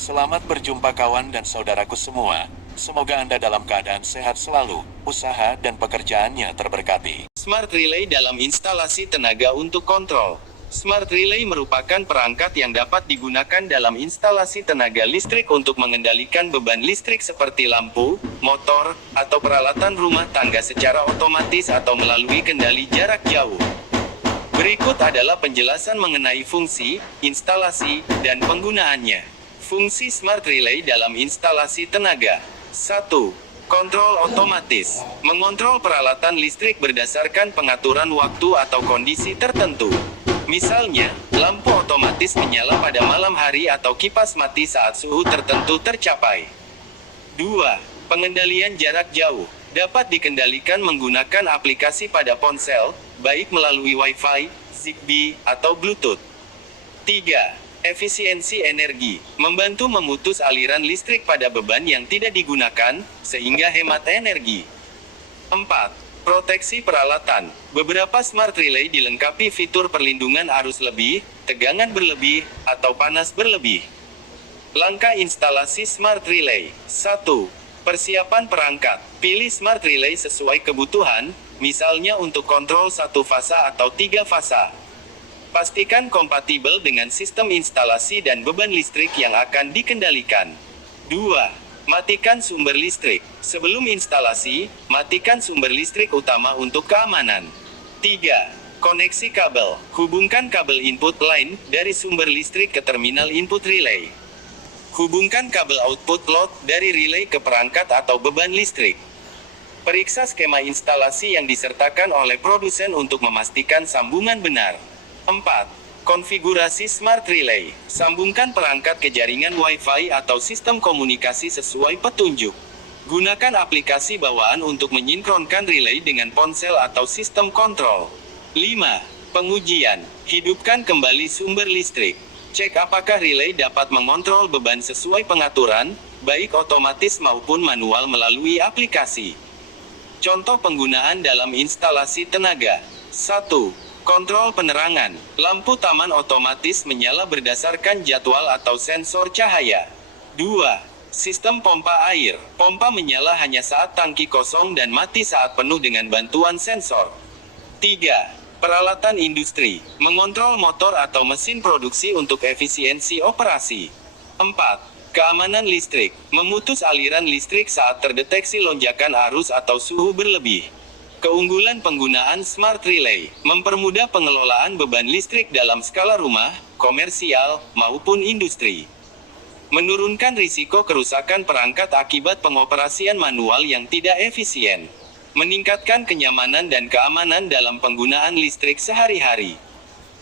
Selamat berjumpa kawan dan saudaraku semua. Semoga Anda dalam keadaan sehat selalu, usaha dan pekerjaannya terberkati. Smart Relay dalam instalasi tenaga untuk kontrol. Smart Relay merupakan perangkat yang dapat digunakan dalam instalasi tenaga listrik untuk mengendalikan beban listrik seperti lampu, motor, atau peralatan rumah tangga secara otomatis atau melalui kendali jarak jauh. Berikut adalah penjelasan mengenai fungsi, instalasi, dan penggunaannya. Fungsi Smart Relay dalam instalasi tenaga. 1. Kontrol otomatis. Mengontrol peralatan listrik berdasarkan pengaturan waktu atau kondisi tertentu. Misalnya, lampu otomatis menyala pada malam hari atau kipas mati saat suhu tertentu tercapai. 2. Pengendalian jarak jauh. Dapat dikendalikan menggunakan aplikasi pada ponsel, baik melalui Wi-Fi, Zigbee, atau Bluetooth. 3. Efisiensi energi, membantu memutus aliran listrik pada beban yang tidak digunakan, sehingga hemat energi. 4. Proteksi peralatan. Beberapa Smart Relay dilengkapi fitur perlindungan arus lebih, tegangan berlebih, atau panas berlebih. Langkah instalasi Smart Relay. 1. Persiapan perangkat. Pilih Smart Relay sesuai kebutuhan, misalnya untuk kontrol 1 fasa atau 3 fasa. Pastikan kompatibel dengan sistem instalasi dan beban listrik yang akan dikendalikan. 2. Matikan sumber listrik. Sebelum instalasi, matikan sumber listrik utama untuk keamanan. 3. Koneksi kabel. Hubungkan kabel input line dari sumber listrik ke terminal input relay. Hubungkan kabel output load dari relay ke perangkat atau beban listrik. Periksa skema instalasi yang disertakan oleh produsen untuk memastikan sambungan benar. 4. Konfigurasi Smart Relay. Sambungkan perangkat ke jaringan Wi-Fi atau sistem komunikasi sesuai petunjuk. Gunakan aplikasi bawaan untuk menyinkronkan relay dengan ponsel atau sistem kontrol. 5. Pengujian. Hidupkan kembali sumber listrik. Cek apakah relay dapat mengontrol beban sesuai pengaturan, baik otomatis maupun manual melalui aplikasi. Contoh penggunaan dalam instalasi tenaga. 1. Kontrol penerangan. Lampu taman otomatis menyala berdasarkan jadwal atau sensor cahaya. 2. Sistem pompa air. Pompa menyala hanya saat tangki kosong dan mati saat penuh dengan bantuan sensor. 3. Peralatan industri. Mengontrol motor atau mesin produksi untuk efisiensi operasi. 4. Keamanan listrik. Memutus aliran listrik saat terdeteksi lonjakan arus atau suhu berlebih. Keunggulan penggunaan Smart Relay, mempermudah pengelolaan beban listrik dalam skala rumah, komersial, maupun industri. Menurunkan risiko kerusakan perangkat akibat pengoperasian manual yang tidak efisien. Meningkatkan kenyamanan dan keamanan dalam penggunaan listrik sehari-hari.